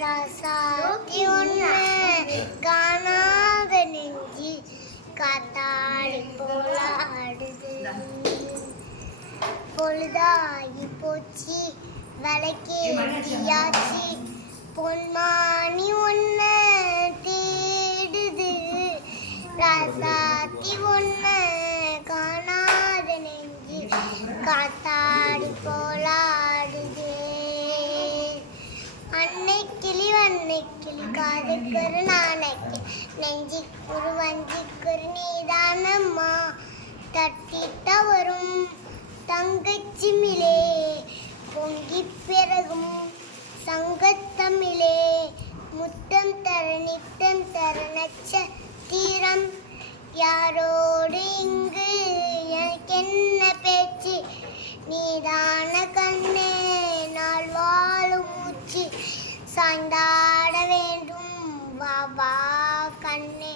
ராசாத்தி ஒன்று காணாத நெஞ்சி காத்தாடி போல ஆடுது. பொழுதாகி போச்சு விளக்கேறியாச்சு பொன்மானி ஒன்று தேடுது. ராசாத்தி ஒன்று காணாத நெஞ்சி காத்தாடி போல ஆடுது. அன்னை கிளி வன்னை கிளி காதுக்கொரு நாளைக்கு நெஞ்சிக்குரு வஞ்சிக்குரு நீதானம்மா. தட்டிட்ட வரும் தங்கச்சிமிலே பொங்கி பிறகும் சங்கத்தமிழே. முத்தம் தர நித்தம் தர நட்சத்திரம் யாரோடு இங்கு எனக்கென்ன பேச்சு. நீதான கண்ணே நாள் வாழும் மூச்சு சாய்ந்தாட வேண்டும் வா வா கண்ணே.